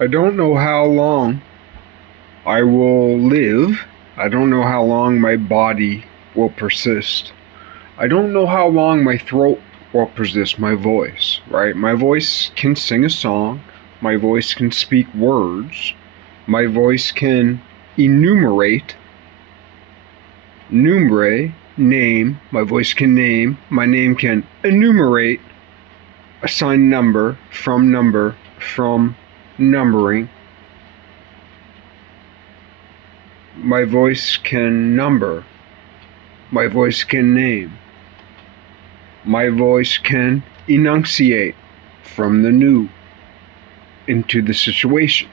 I don't know how long I will live. I don't know how long my body will persist. I don't know how long my throat will persist, my voice, right? My voice can sing a song. My voice can speak words. My voice can enumerate, numere, name. My voice can name. My name can enumerate, assign number, from numbering. My voice can number. My voice can name. My voice can enunciate from the new into the situation.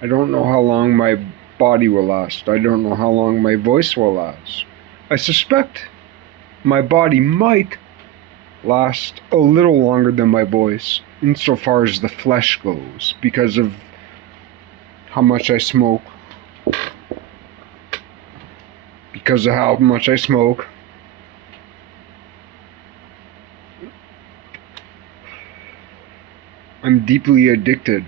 I don't know how long my body will last. I don't know how long my voice will last. I suspect my body might last a little longer than my voice, insofar as the flesh goes, because of how much I smoke. Because of how much I smoke. I'm deeply addicted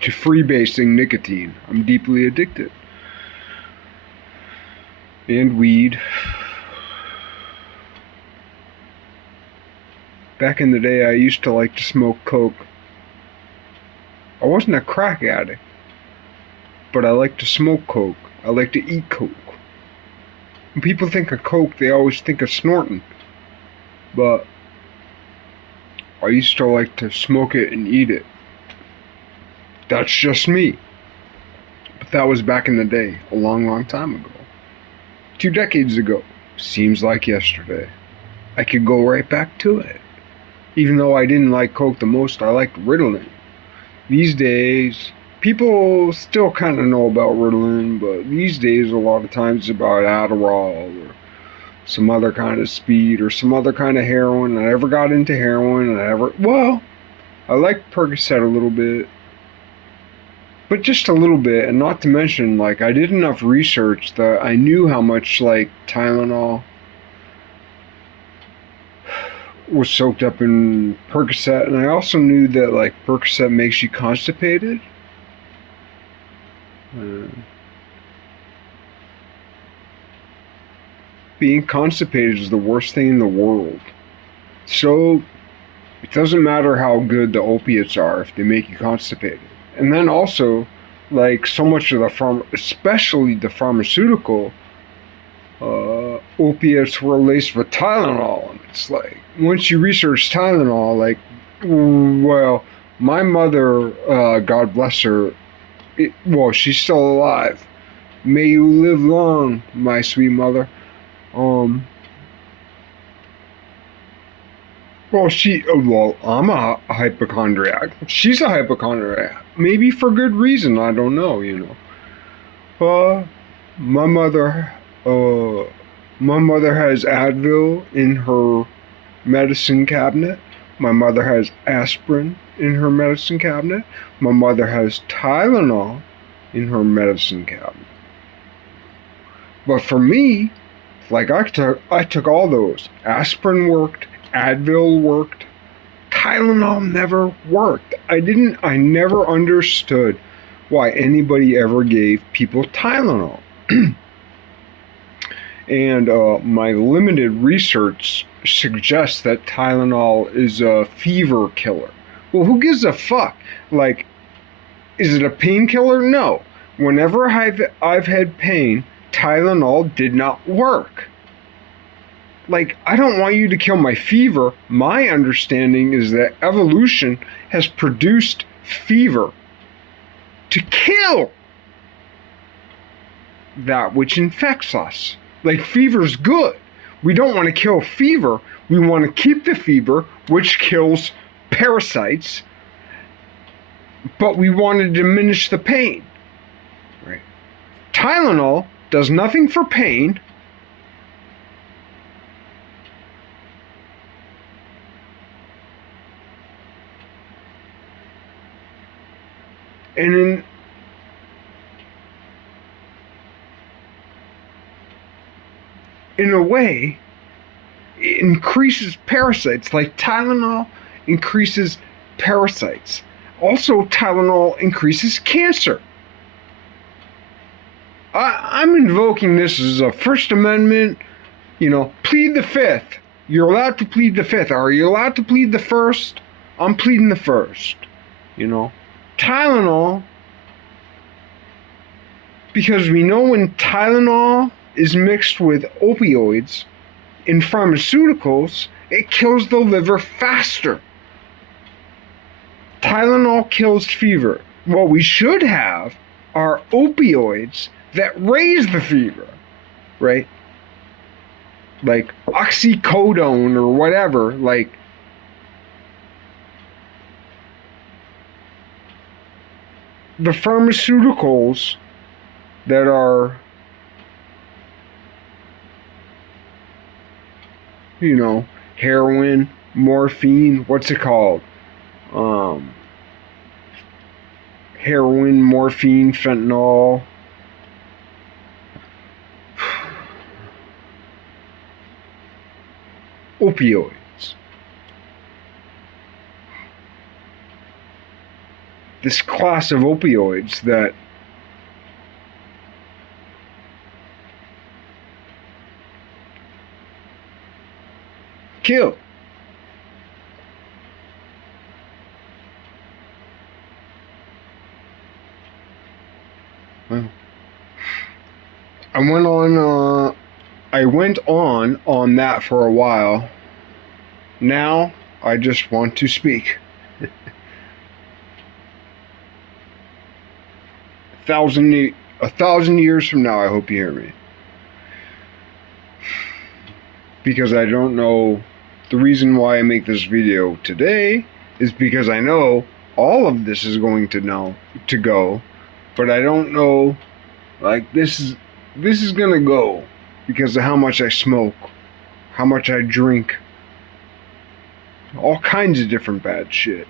to freebasing nicotine. I'm deeply addicted. And weed. Back in the day, I used to like to smoke coke. I wasn't a crack addict, but I like to smoke coke. I like to eat coke. When people think of coke, they always think of snorting. But I used to like to smoke it and eat it. That's just me. But that was back in the day, a long, long time ago. 2 decades ago. Seems like yesterday. I could go right back to it. Even though I didn't like coke the most, I liked Ritalin. These days, people still kind of know about Ritalin, but these days a lot of times it's about Adderall or some other kind of speed or some other kind of heroin. I never got into heroin. I liked Percocet a little bit, but just a little bit, and not to mention, like, I did enough research that I knew how much, like, Tylenol was soaked up in Percocet, and I also knew that, like, Percocet makes you constipated. Uh, Being constipated is the worst thing in the world. So, it doesn't matter how good the opiates are if they make you constipated. And then also, like, so much of especially the pharmaceutical opiates were laced with Tylenol. And it's like, once you research Tylenol, like, well, my mother, God bless her, she's still alive. May you live long, my sweet mother. Um, I'm a hypochondriac. She's a hypochondriac. Maybe for good reason. I don't know. Uh, my mother, uh, my mother has Advil in her medicine cabinet. My mother has aspirin in her medicine cabinet. My mother has Tylenol in her medicine cabinet. But for me, like, I took all those. Aspirin worked, Advil worked, Tylenol never worked. I never understood why anybody ever gave people Tylenol. And my limited research suggests that Tylenol is a fever killer. Well, who gives a fuck? Like, is it a painkiller? No. Whenever I've had pain, Tylenol did not work. Like, I don't want you to kill my fever. My understanding is that evolution has produced fever to kill that which infects us. Like, fever's good. We don't want to kill fever. We want to keep the fever, which kills parasites, but we want to diminish the pain. Right? Tylenol does nothing for pain. And in a way, it increases parasites. Like Tylenol increases parasites. Also, Tylenol increases cancer. I'm invoking this as a First Amendment, plead the fifth. You're allowed to plead the fifth. Are you allowed to plead the first? I'm pleading the first. Tylenol, because we know when Tylenol is mixed with opioids in pharmaceuticals, it kills the liver faster. Tylenol kills fever. What we should have are opioids that raise the fever, right? Like oxycodone or whatever, like the pharmaceuticals that are, heroin, morphine, what's it called? Heroin, morphine, fentanyl. Opioids. This class of opioids that kill. Well, I went on that for a while. Now I just want to speak. 1,000 years from now, I hope you hear me. Because I don't know, the reason why I make this video today is because I know all of this is going to go, but I don't know, like this is gonna go because of how much I smoke, how much I drink, all kinds of different bad shit.